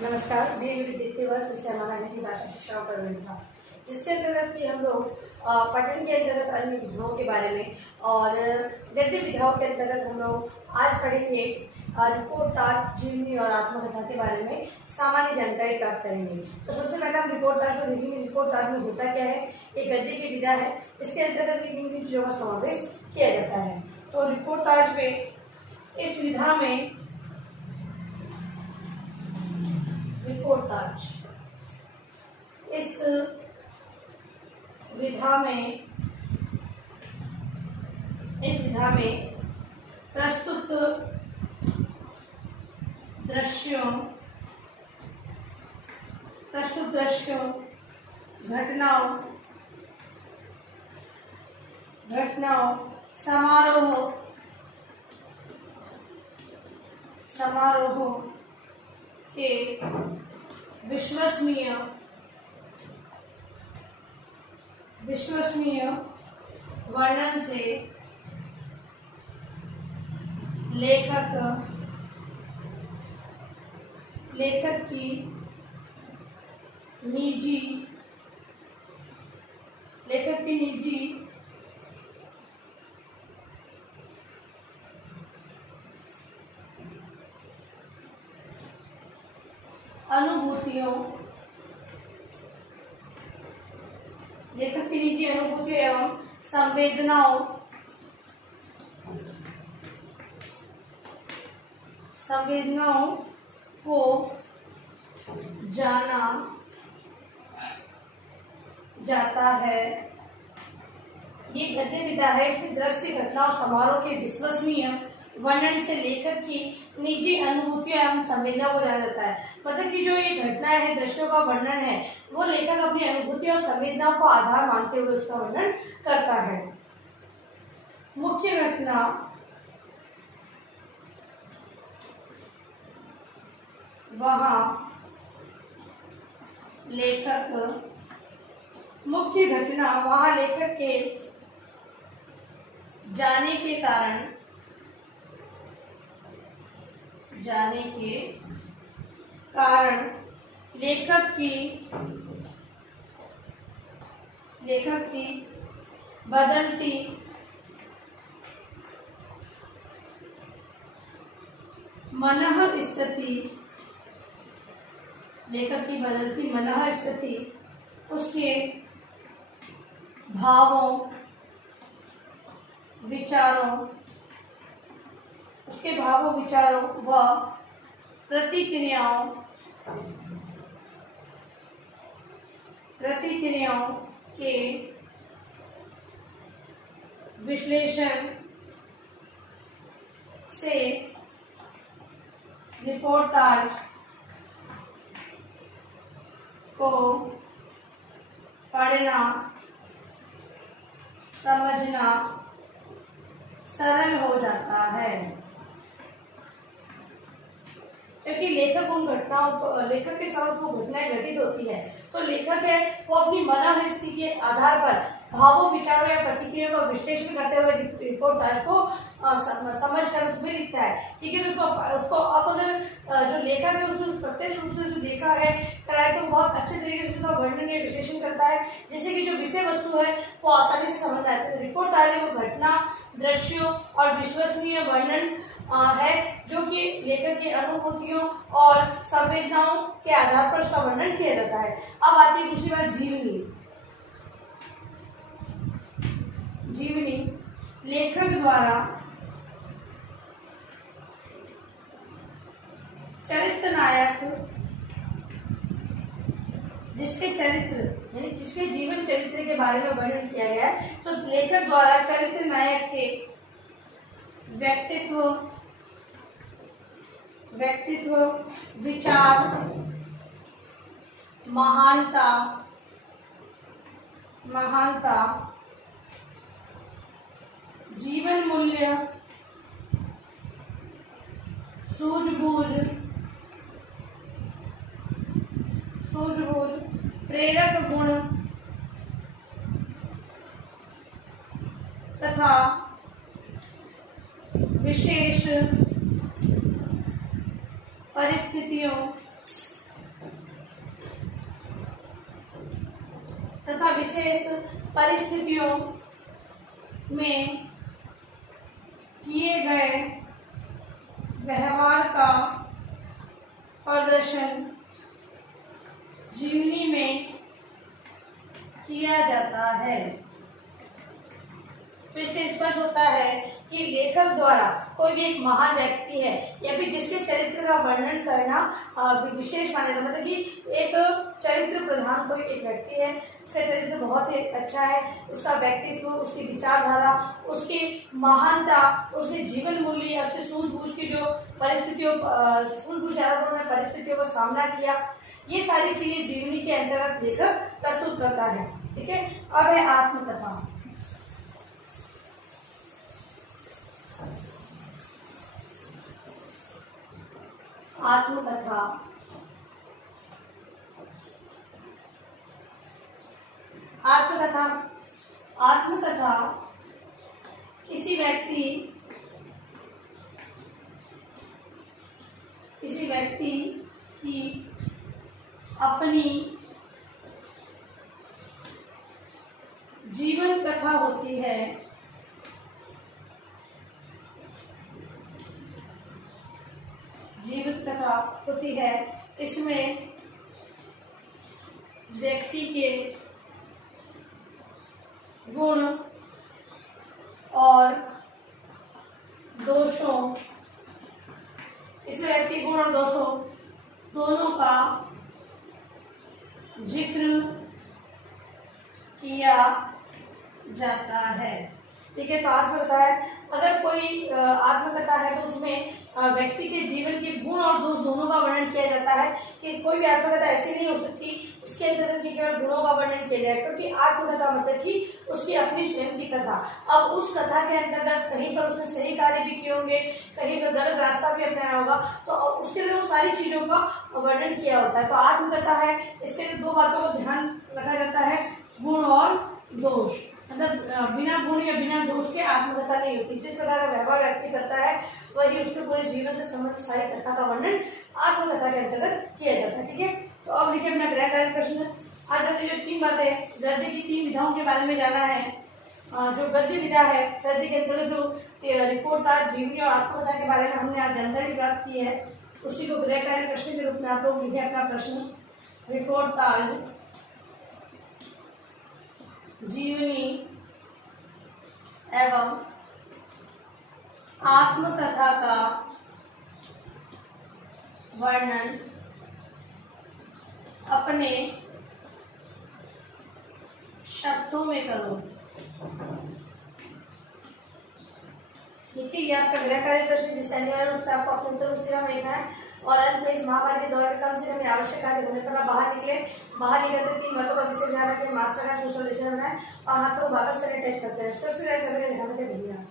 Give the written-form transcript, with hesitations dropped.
नमस्कार। मेरी द्वितीय वर्ष इससे हमारा हिंदी भाषा शिक्षा था, जिसके अंतर्गत कि हम लोग पठन के अंतर्गत अन्य विधाओं के बारे में और गद्य विधाओं के अंतर्गत हम लोग आज पढ़ेंगे रिपोर्ट तार्थ, जीवनी और आत्मकथा के बारे में सामान्य जानकारी प्राप्त करेंगे। तो सबसे पहले हम रिपोर्ट तार्थ को देखेंगे। रिपोर्ट तार्थ में होता क्या है? एक गद्य की विधा है, इसके अंतर्गत किन चीजों का समावेश किया जाता है। तो रिपोर्ट तार्थ में इस विधा में रिपोर्ट तार्थ इस विधा में प्रस्तुत दृश्यों, घटनाओं, समारोह के विश्वसनीय वर्णन से लेखक की निजी अनुभूतियों एवं संवेदनाओं को जाना जाता है। ये गद्य विधा है। इसमें दृश्य, घटना और समारोह के विश्वसनीय वर्णन से लेखक की निजी अनुभूतियों एवं संवेदना को जाना जाता है। मतलब कि जो ये घटनाएं है, दृश्यों का वर्णन है, वो लेखक अपनी अनुभूति और संवेदनाओं को आधार मानते हुए उसका वर्णन करता है। मुख्य घटना वहाँ लेखक के जाने के कारण लेखक की बदलती मनः स्थिति, उसके भावों, विचारों व प्रतिक्रियाओं के विश्लेषण से रिपोर्ट तार्थ को पढ़ना, समझना सरल हो जाता है। क्योंकि लेखक के साथ वो घटनाएं घटित होती है, तो लेखक है वो अपनी मनः स्थिति के आधार पर भावों, विचारों या प्रतिक्रियाओं का विश्लेषण करते हुए रिपोर्ट तार्थ को समझ कर उसमें लिखता है। ठीक है। तो उसको अब अगर जो लेखक है उसने प्रत्यक्ष रूप से देखा है, कराए, तो बहुत अच्छे तरीके से उसका वर्णन या विश्लेषण करता है, जिससे कि जो विषय वस्तु है वो आसानी से समझ आती है। रिपोर्ट तार्थ वो घटना, दृश्यों और विश्वसनीय वर्णन है, जो कि लेखक की अनुभूतियों और संवेदनाओं के आधार पर उसका वर्णन किया जाता है। अब आती है दूसरी बात, जीवनी लेखक द्वारा चरित्र नायक, जिसके जीवन चरित्र के बारे में वर्णन किया गया है, तो लेखक द्वारा चरित्र नायक के व्यक्तित्व, विचार, महानता, जीवन मूल्य, सूझबूझ, प्रेरक गुण तथा विशेष परिस्थितियों तथा विशेष परिस्थितियों में किए गए व्यवहार का प्रदर्शन जीवनी में किया जाता है। फिर से स्पष्ट होता है कि लेखक द्वारा कोई भी एक महान व्यक्ति है या फिर जिसके चरित्र का वर्णन करना विशेष माना जाता है, मतलब कि एक चरित्र प्रधान कोई एक व्यक्ति है, उसका चरित्र बहुत ही अच्छा है, उसका व्यक्तित्व, उसकी विचारधारा, उसकी महानता, उसके जीवन मूल्य, उसकी सूझबूझ की जो परिस्थितियों सूझबूझ परिस्थितियों का सामना किया, ये सारी चीजें जीवनी के अंतर्गत लेखक प्रस्तुत करता है। ठीक है, अब है आत्मकथा। आत्मकथा आत्मकथा आत्मकथा किसी व्यक्ति की अपनी जीवन कथा होती है। जीवित कथा होती है। इसमें व्यक्ति के गुण और दोषों दोनों का जिक्र किया जाता है। ठीक है, तो आत्मकथा है, अगर कोई आत्मकथा है तो उसमें व्यक्ति के जीवन के गुण और दोष दोनों का वर्णन किया जाता है। कि कोई भी आत्मकथा ऐसी नहीं हो सकती उसके अंतर्गत केवल गुणों का वर्णन किया जाए, क्योंकि आत्मकथा मतलब कि उसकी अपनी स्वयं की कथा। अब उस कथा के अंतर्गत कहीं पर उसने सही कार्य भी किए होंगे, कहीं पर गलत रास्ता भी अपनाया होगा, तो उसके लिए वो सारी चीजों का वर्णन किया होता है। तो आत्मकथा है, इसके लिए दो बातों का ध्यान रखा जाता है, गुण और दोष। मतलब बिना गुण या बिना दोष के आत्मकथा नहीं होती। जिस प्रकार का व्यवहार व्यक्ति करता है वही उसके पूरे जीवन से संबंधित सारी कथा का वर्णन आत्मकथा के अंतर्गत किया जाता है। ठीक है, तो अब लिखिए अपना गृह कार्य प्रश्न। आज हमने जो 3 बातें गद्य की 3 विधाओं के बारे में जाना है। जो गद्य विधा है, गद्य के अंतर्गत जो रिपोर्टार, जीवनी और आत्मकथा के बारे में हमने आज जानकारी प्राप्त की है, उसी को गृह कार्य प्रश्न के रूप में आप लोग लिखे अपना प्रश्न। रिपोर्टाज, जीवनी एवं आत्मकथा का वर्णन अपने शब्दों में करो। ठीक है, ये आपका गृह कार्य प्रश्न जिस अनिवार्य रूप से आपको अपने उत्तर पुस्तिका में लिखना है। और अंत में इस महामारी के दौरान कम से कम आवश्यक कार्य होने पर बाहर निकले। बाहर निकलते 3 बातों का विशेष ध्यान रखें, मास्क लगाएं, सोशल डिस्टेंस बनाएं और हाथों को वापस सैनिटाइज करते हैं। सुरक्षित रहें, सभी ध्यान रखें। धन्यवाद।